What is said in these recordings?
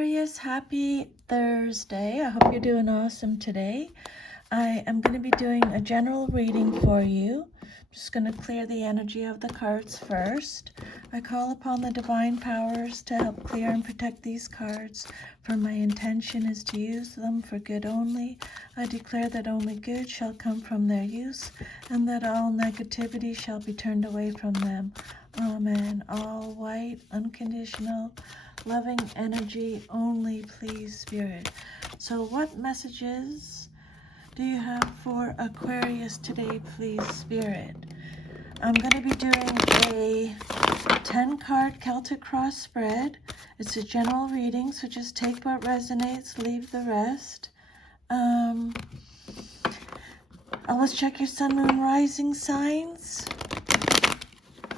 Aquarius, happy Thursday. I hope you're doing awesome today. I am going to be doing a general reading for you. I'm just going to clear the energy of the cards first. I call upon the divine powers to help clear and protect these cards, for my intention is to use them for good only. I declare that only good shall come from their use, and that all negativity shall be turned away from them. Amen. All white, unconditional, loving energy only, please, Spirit. So what messages do you have for Aquarius today, please, Spirit? I'm going to be doing a 10-card Celtic cross spread. It's a general reading, so just take what resonates, leave the rest. Let's check your sun, moon, rising signs.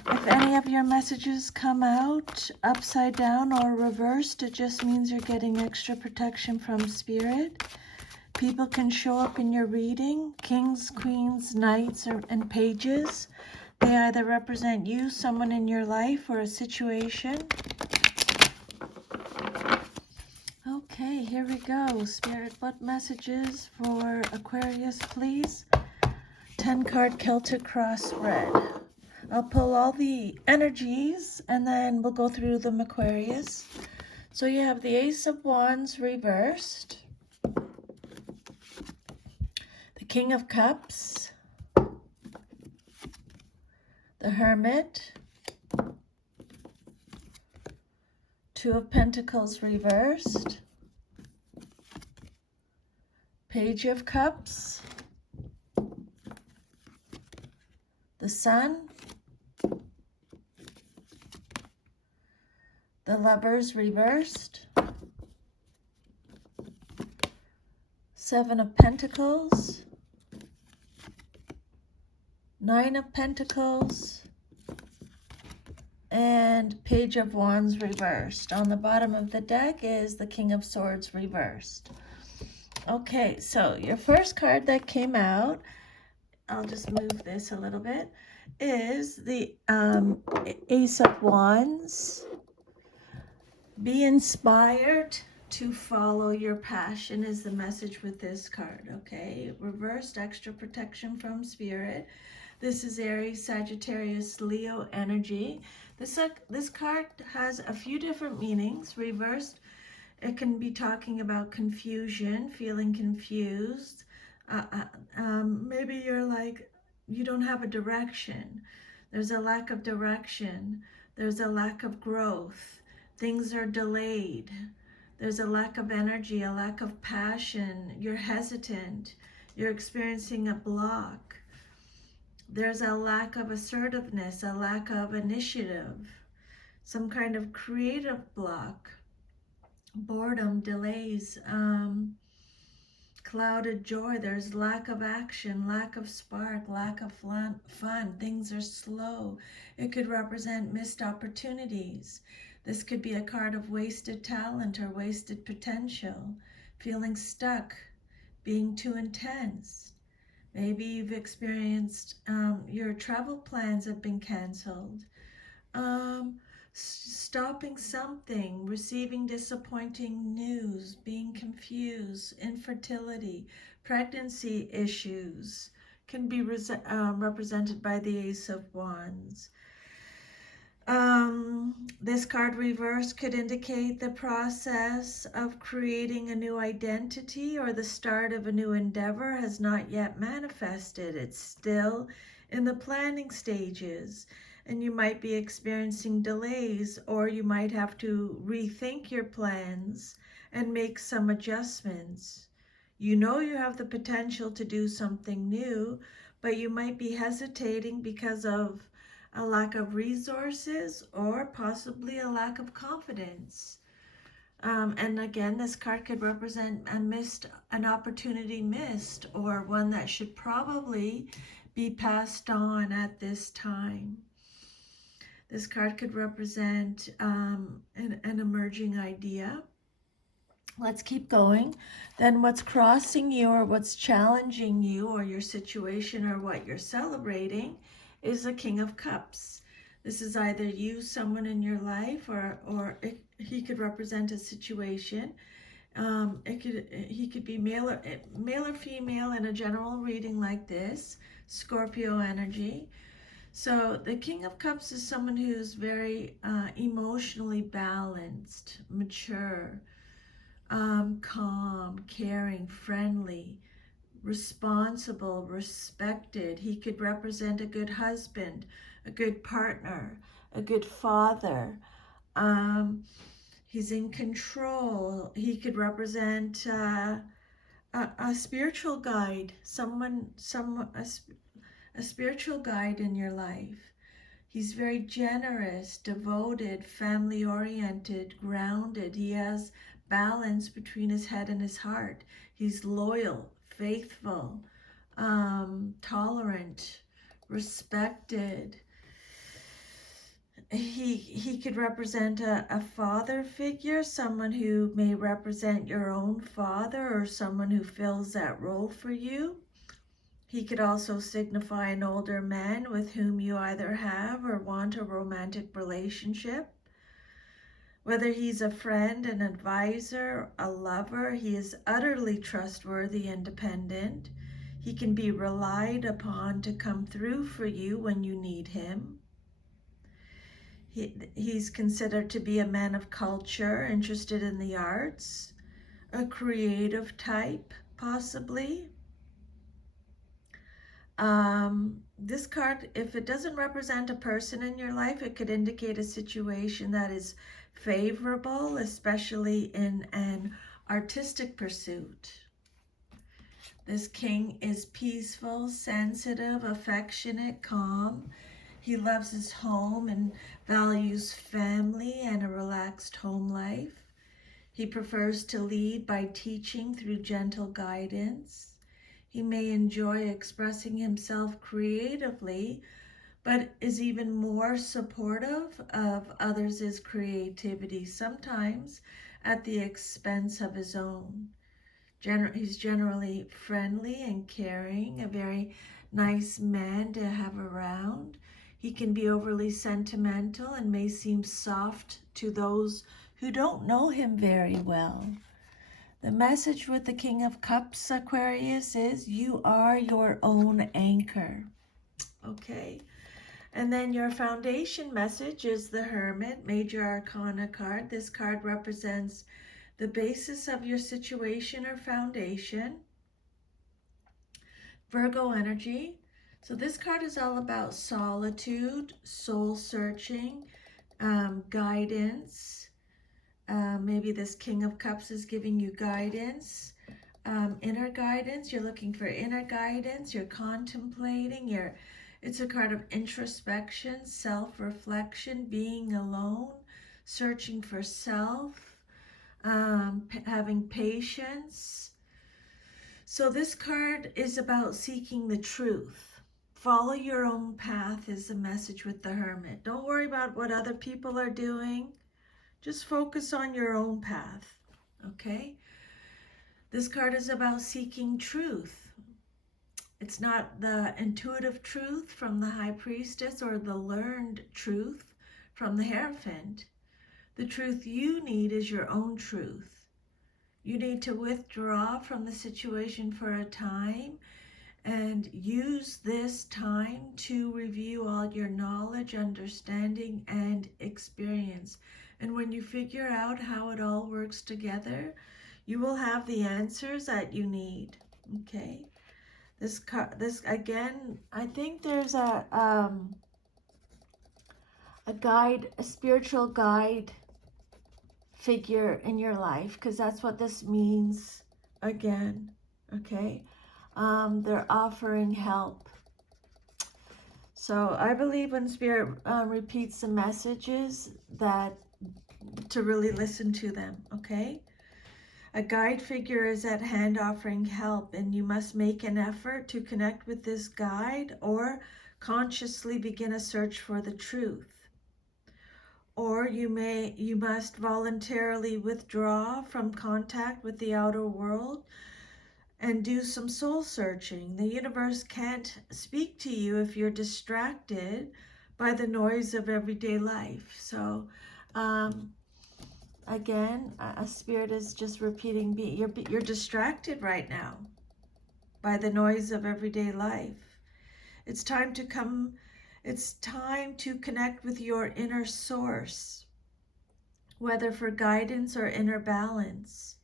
If any of your messages come out upside down or reversed, it just means you're getting extra protection from Spirit. People can show up in your reading, kings, queens, knights, and pages. They either represent you, someone in your life, or a situation. Okay, here we go. Spirit, what messages for Aquarius, please? 10-card Celtic cross spread. I'll pull all the energies and then we'll go through them, Aquarius. So you have the Ace of Wands reversed, the King of Cups, the Hermit, Two of Pentacles reversed, Page of Cups, the Sun, the Lovers reversed, Seven of Pentacles, Nine of Pentacles, and Page of Wands reversed. On the bottom of the deck is the King of Swords reversed. Okay, so your first card that came out, I'll just move this a little bit, is the Ace of Wands. Be inspired to follow your passion is the message with this card, okay? Reversed, extra protection from Spirit. This is Aries, Sagittarius, Leo energy. This card has a few different meanings. Reversed, it can be talking about confusion, feeling confused. Maybe you're like, you don't have a direction. There's a lack of direction. There's a lack of growth. Things are delayed. There's a lack of energy, a lack of passion. You're hesitant. You're experiencing a block. There's a lack of assertiveness, a lack of initiative, some kind of creative block, boredom, delays, clouded joy. There's lack of action, lack of spark, lack of fun. Things are slow. It could represent missed opportunities. This could be a card of wasted talent or wasted potential, feeling stuck, being too intense. Maybe you've experienced your travel plans have been canceled. Stopping something, receiving disappointing news, being confused, infertility, pregnancy issues can be represented by the Ace of Wands. This card reverse could indicate the process of creating a new identity or the start of a new endeavor has not yet manifested. It's still in the planning stages, and you might be experiencing delays, or you might have to rethink your plans and make some adjustments. You know you have the potential to do something new, but you might be hesitating because of a lack of resources or possibly a lack of confidence. And again, this card could represent an opportunity missed, or one that should probably be passed on at this time. This card could represent an emerging idea. Let's keep going. Then what's crossing you, or what's challenging you, or your situation, or what you're celebrating is the King of Cups. This is either you, someone in your life, he could represent a situation. He could be male or female in a general reading like this. Scorpio energy. So the King of Cups is someone who's very emotionally balanced, mature, calm, caring, friendly, responsible, respected. He could represent a good husband, a good partner, a good father. Um, he's in control. He could represent a spiritual guide, a spiritual guide in your life. He's very generous, devoted, family oriented, grounded. He has balance between his head and his heart. He's loyal, faithful, tolerant, respected. He could represent a father figure, someone who may represent your own father or someone who fills that role for you. He could also signify an older man with whom you either have or want a romantic relationship. Whether he's a friend, an advisor, a lover, he is utterly trustworthy and dependent. He can be relied upon to come through for you when you need him. He's considered to be a man of culture, interested in the arts, a creative type, possibly. This card, if it doesn't represent a person in your life, it could indicate a situation that is favorable, especially in an artistic pursuit. This king is peaceful, sensitive, affectionate, calm. He loves his home and values family and a relaxed home life. He prefers to lead by teaching through gentle guidance. He may enjoy expressing himself creatively, but is even more supportive of others' creativity, sometimes at the expense of his own. He's generally friendly and caring, a very nice man to have around. He can be overly sentimental and may seem soft to those who don't know him very well. The message with the King of Cups, Aquarius, is you are your own anchor. Okay. And then your foundation message is the Hermit, Major Arcana card. This card represents the basis of your situation or foundation. Virgo energy. So this card is all about solitude, soul searching, guidance. Maybe this King of Cups is giving you guidance, inner guidance. You're looking for inner guidance. You're contemplating. It's a card of introspection, self-reflection, being alone, searching for self, having patience. So this card is about seeking the truth. Follow your own path is the message with the Hermit. Don't worry about what other people are doing. Just focus on your own path, okay? This card is about seeking truth. It's not the intuitive truth from the High Priestess or the learned truth from the Hierophant. The truth you need is your own truth. You need to withdraw from the situation for a time and use this time to review all your knowledge, understanding, and experience. And when you figure out how it all works together, you will have the answers that you need. Okay. This again, I think there's a guide, a spiritual guide figure in your life, because that's what this means again. Okay. They're offering help. So I believe when Spirit repeats the messages that to really listen to them, okay? A guide figure is at hand offering help, and you must make an effort to connect with this guide or consciously begin a search for the truth. Or you must voluntarily withdraw from contact with the outer world and do some soul searching. The universe can't speak to you if you're distracted by the noise of everyday life. So again, a spirit is just repeating, you're distracted right now by the noise of everyday life. It's time to connect with your inner source, whether for guidance or inner balance.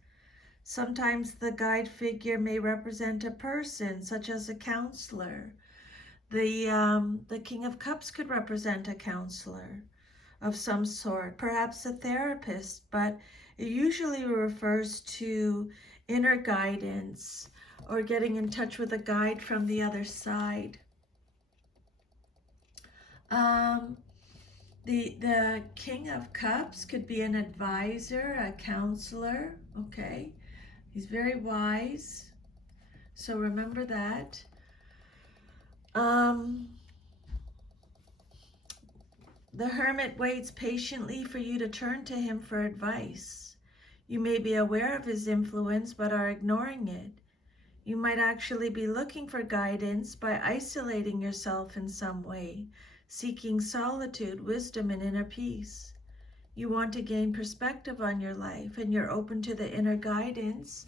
Sometimes the guide figure may represent a person, such as a counselor. The King of Cups could represent a counselor of some sort, perhaps a therapist, but it usually refers to inner guidance or getting in touch with a guide from the other side. The King of Cups could be an advisor, a counselor, okay? He's very wise, so remember that. The Hermit waits patiently for you to turn to him for advice. You may be aware of his influence but are ignoring it. You might actually be looking for guidance by isolating yourself in some way, seeking solitude, wisdom, and inner peace. You want to gain perspective on your life, and you're open to the inner guidance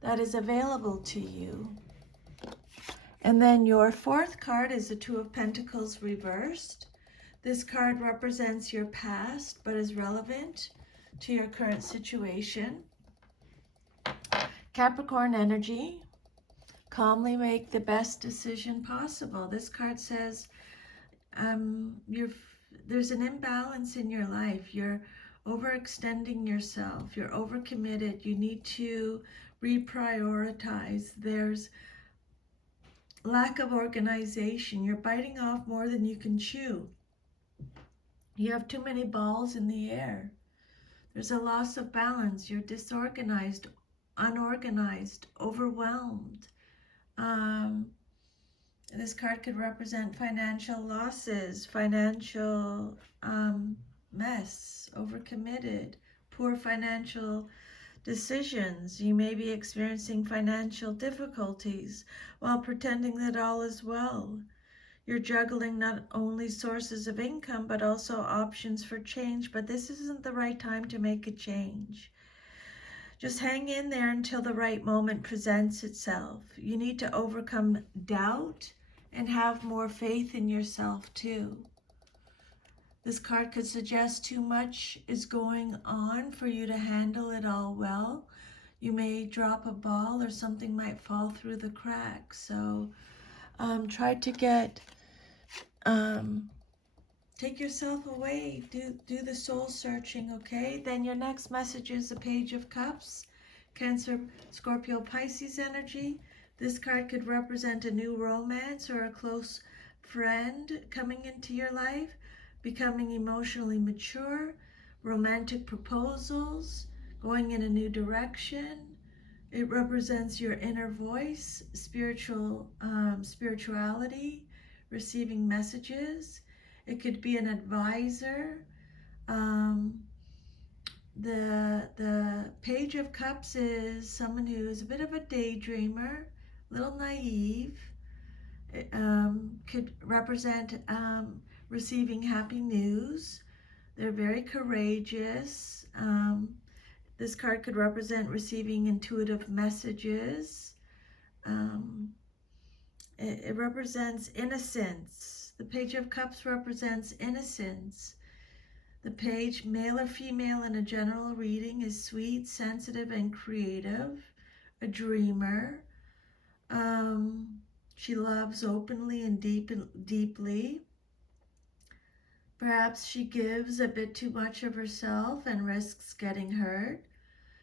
that is available to you. And then your fourth card is the Two of Pentacles reversed. This card represents your past, but is relevant to your current situation. Capricorn energy. Calmly make the best decision possible. This card says there's an imbalance in your life. You're overextending yourself. You're overcommitted. You need to reprioritize. There's lack of organization. You're biting off more than you can chew. You have too many balls in the air. There's a loss of balance. You're disorganized, unorganized, overwhelmed. This card could represent financial losses, financial mess, overcommitted, poor financial decisions. You may be experiencing financial difficulties while pretending that all is well. You're juggling not only sources of income, but also options for change, but this isn't the right time to make a change. Just hang in there until the right moment presents itself. You need to overcome doubt and have more faith in yourself too. This card could suggest too much is going on for you to handle it all well. You may drop a ball or something might fall through the cracks. So try to take yourself away, do the soul searching, okay? Then your next message is the Page of Cups, Cancer, Scorpio, Pisces energy. This card could represent a new romance or a close friend coming into your life, becoming emotionally mature, romantic proposals, going in a new direction. It represents your inner voice, spirituality, receiving messages. It could be an advisor. The Page of Cups is someone who is a bit of a daydreamer, a little naive. It could represent receiving happy news. They're very courageous. This card could represent receiving intuitive messages. It represents innocence. The Page of Cups represents innocence. The page, male or female in a general reading, is sweet, sensitive, and creative, a dreamer. She loves openly and deeply. Perhaps she gives a bit too much of herself and risks getting hurt.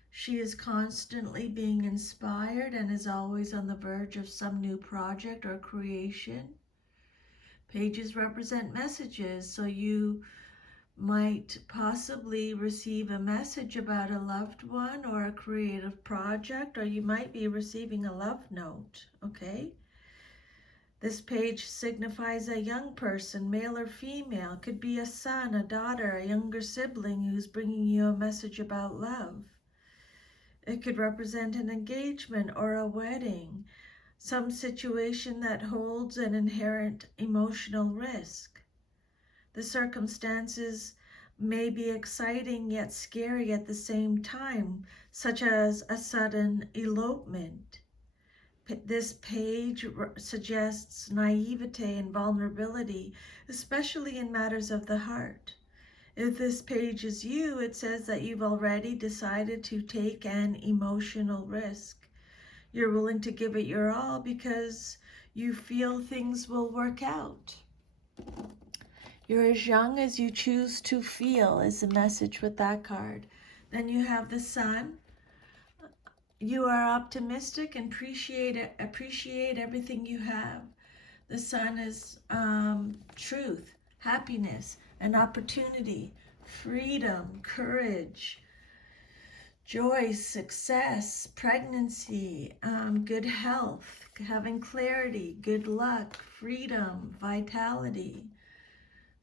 She is constantly being inspired and is always on the verge of some new project or creation. Pages represent messages, so you might possibly receive a message about a loved one or a creative project, or you might be receiving a love note, okay? This page signifies a young person, male or female. Could be a son, a daughter, a younger sibling who's bringing you a message about love. It could represent an engagement or a wedding, some situation that holds an inherent emotional risk. The circumstances may be exciting yet scary at the same time, such as a sudden elopement. This page suggests naivete and vulnerability, especially in matters of the heart. If this page is you, it says that you've already decided to take an emotional risk. You're willing to give it your all because you feel things will work out. You're as young as you choose to feel is the message with that card. Then you have the Sun. You are optimistic and appreciate everything you have. The Sun is truth, happiness, an opportunity, freedom, courage, joy, success, pregnancy, good health, having clarity, good luck, freedom, vitality.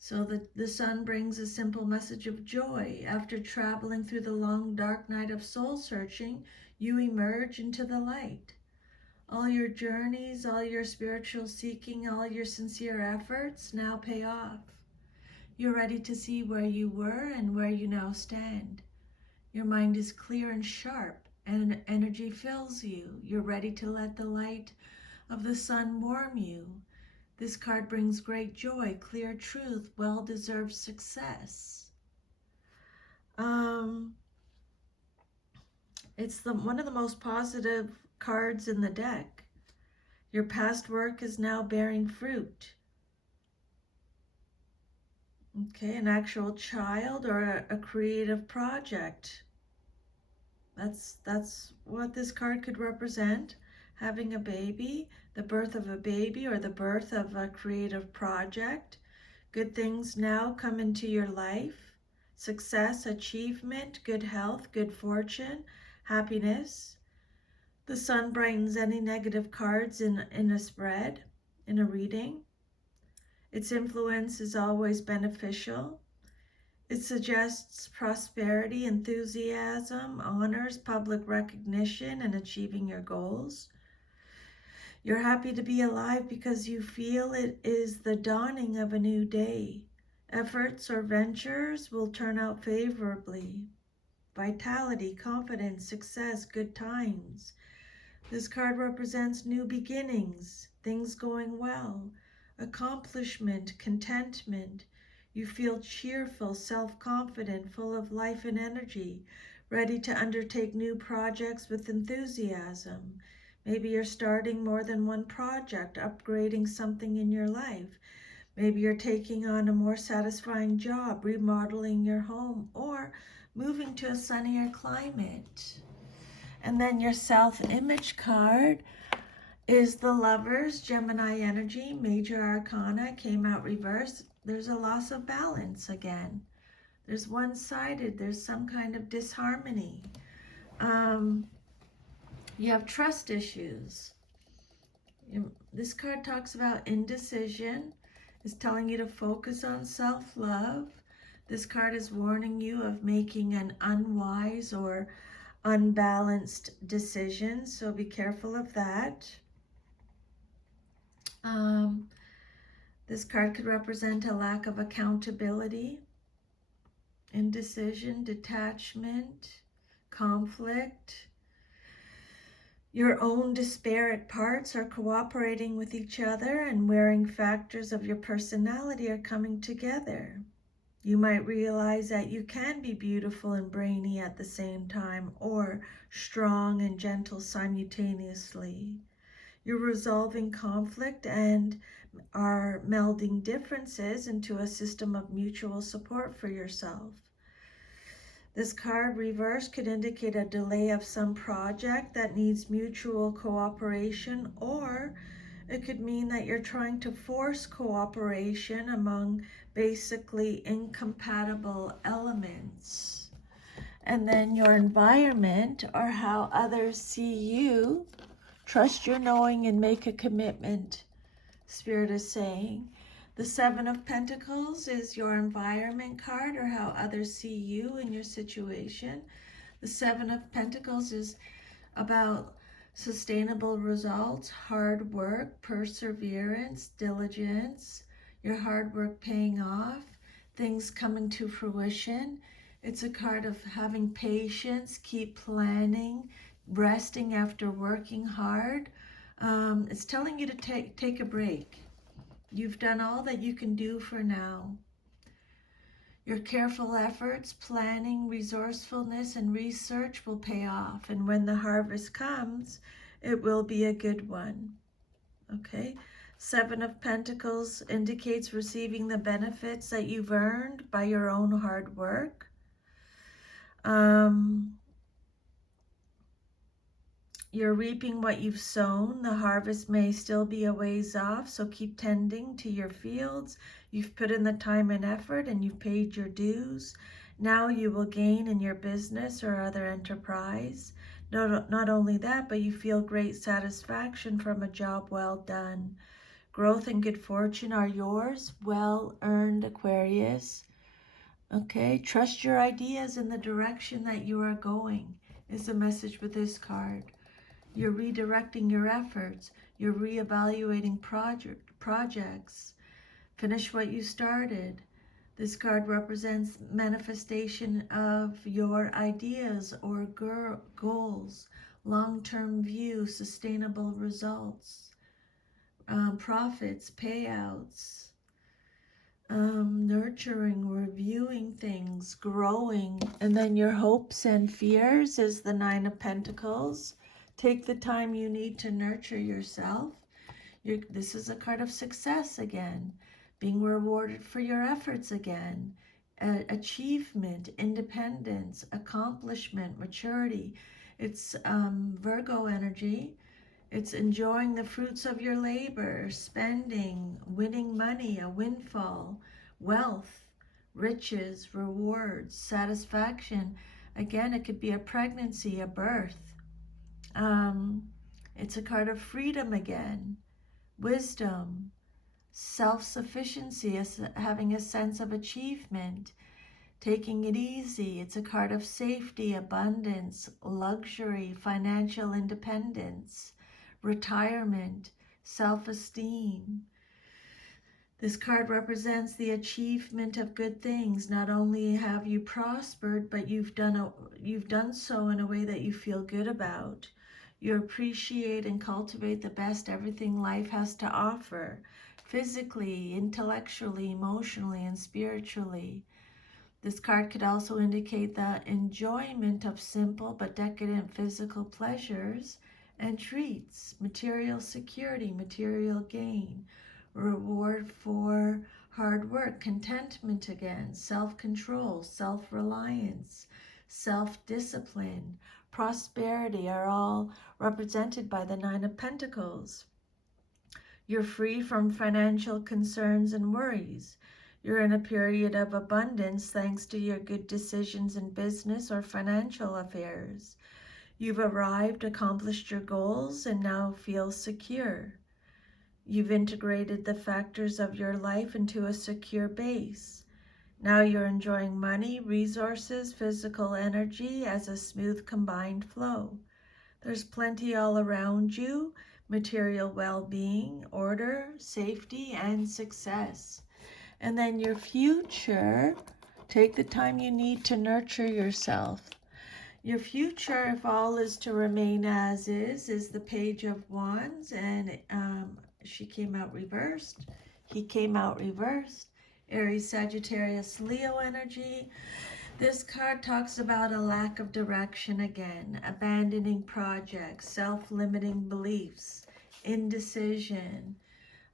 So the Sun brings a simple message of joy. After traveling through the long, dark night of soul searching, you emerge into the light. All your journeys, all your spiritual seeking, all your sincere efforts now pay off. You're ready to see where you were and where you now stand. Your mind is clear and sharp, and energy fills you. You're ready to let the light of the Sun warm you. This card brings great joy, clear truth, well-deserved success. It's one of the most positive cards in the deck. Your past work is now bearing fruit. Okay, an actual child or a creative project. That's what this card could represent. Having a baby, the birth of a baby, or the birth of a creative project. Good things now come into your life. Success, achievement, good health, good fortune, happiness. The Sun brightens any negative cards in a spread, in a reading. Its influence is always beneficial. It suggests prosperity, enthusiasm, honors, public recognition, and achieving your goals. You're happy to be alive because you feel it is the dawning of a new day. Efforts or ventures will turn out favorably. Vitality, confidence, success, good times. This card represents new beginnings, things going well, accomplishment, contentment. You feel cheerful, self-confident, full of life and energy, ready to undertake new projects with enthusiasm. Maybe you're starting more than one project, upgrading something in your life. Maybe you're taking on a more satisfying job, remodeling your home, or moving to a sunnier climate. And then your self-image card is the Lovers, Gemini energy, major arcana, came out reversed. There's a loss of balance again. There's one-sided, there's some kind of disharmony. You have trust issues. This card talks about indecision. It's telling you to focus on self-love. This card is warning you of making an unwise or unbalanced decision, so be careful of that. This card could represent a lack of accountability, indecision, detachment, conflict. Your own disparate parts are cooperating with each other, and wearing factors of your personality are coming together. You might realize that you can be beautiful and brainy at the same time, or strong and gentle simultaneously. You're resolving conflict and are melding differences into a system of mutual support for yourself. This card reversed could indicate a delay of some project that needs mutual cooperation, or it could mean that you're trying to force cooperation among basically incompatible elements. And then your environment, or how others see you. Trust your knowing and make a commitment, Spirit is saying. The Seven of Pentacles is your environment card, or how others see you in your situation. The Seven of Pentacles is about sustainable results, hard work, perseverance, diligence, your hard work paying off. things coming to fruition. It's a card of having patience, keep planning, resting after working hard. It's telling you to take a break. You've done all that you can do for now. Your careful efforts, planning, resourcefulness, and research will pay off. And when the harvest comes, it will be a good one. Okay? Seven of Pentacles indicates receiving the benefits that you've earned by your own hard work. You're reaping what you've sown. The harvest may still be a ways off, so keep tending to your fields. You've put in the time and effort and you've paid your dues. Now you will gain in your business or other enterprise. Not only that, but you feel great satisfaction from a job well done. Growth and good fortune are yours. Well earned, Aquarius. Okay, trust your ideas in the direction that you are going is the message with this card. You're redirecting your efforts. You're reevaluating projects. Finish what you started. This card represents manifestation of your ideas or goals, long-term view, sustainable results, profits, payouts, nurturing, reviewing things, growing. And then your hopes and fears is the Nine of Pentacles. Take the time you need to nurture yourself. This is a card of success again, being rewarded for your efforts again, achievement, independence, accomplishment, maturity. It's Virgo energy. It's enjoying the fruits of your labor, spending, winning money, a windfall, wealth, riches, rewards, satisfaction. Again, it could be a pregnancy, a birth. It's a card of freedom again, wisdom, self-sufficiency, having a sense of achievement, taking it easy. It's a card of safety, abundance, luxury, financial independence, retirement, self-esteem. This card represents the achievement of good things. Not only have you prospered, but you've done so in a way that you feel good about. You appreciate and cultivate the best everything life has to offer, physically, intellectually, emotionally, and spiritually. This card could also indicate the enjoyment of simple but decadent physical pleasures and treats, material security, material gain, reward for hard work, contentment again, self-control, self-reliance, self-discipline, prosperity are all represented by the Nine of Pentacles. You're free from financial concerns and worries. You're in a period of abundance thanks to your good decisions in business or financial affairs. You've arrived, accomplished your goals, and now feel secure. You've integrated the factors of your life into a secure base. Now you're enjoying money, resources, physical energy as a smooth combined flow. There's plenty all around you, material well-being, order, safety, and success. And then your future, take the time you need to nurture yourself. Your future, if all is to remain as is the Page of Wands, and she came out reversed. He came out reversed. Aries, Sagittarius, Leo energy. This card talks about a lack of direction again, abandoning projects, self-limiting beliefs, indecision,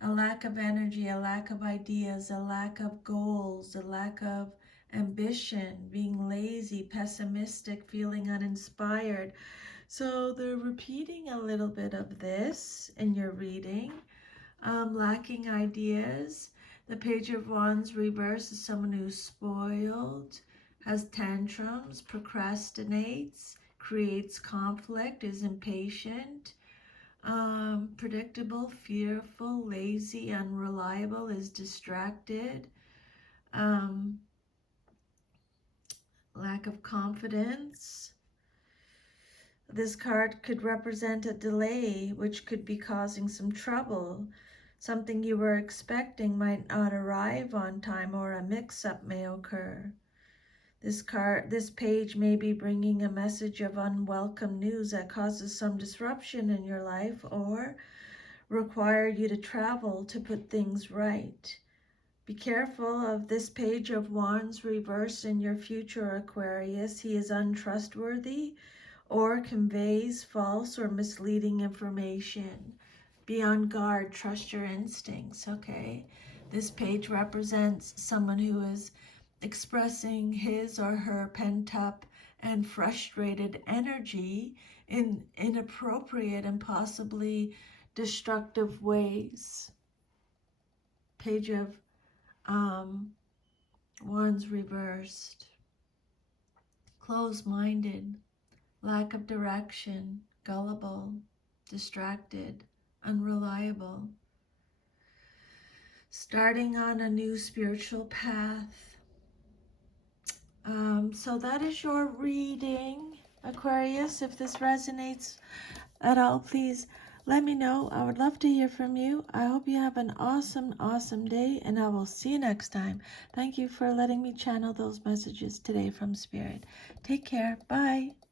a lack of energy, a lack of ideas, a lack of goals, a lack of ambition, being lazy, pessimistic, feeling uninspired. So they're repeating a little bit of this in your reading. Lacking ideas. The Page of Wands reverse is someone who's spoiled, has tantrums, procrastinates, creates conflict, is impatient, predictable, fearful, lazy, unreliable, is distracted, lack of confidence. This card could represent a delay, which could be causing some trouble. Something you were expecting might not arrive on time, or a mix-up may occur. This page may be bringing a message of unwelcome news that causes some disruption in your life or required you to travel to put things right. Be careful of this page of wands reversed in your future, Aquarius. He is untrustworthy or conveys false or misleading information. Be on guard, trust your instincts, okay? This page represents someone who is expressing his or her pent-up and frustrated energy in inappropriate and possibly destructive ways. Page of wands reversed. Closed-minded, lack of direction, gullible, distracted, unreliable. Starting on a new spiritual path. So that is your reading, Aquarius. If this resonates at all, please let me know. I would love to hear from you. I hope you have an awesome, awesome day, and I will see you next time. Thank you for letting me channel those messages today from Spirit. Take care. Bye.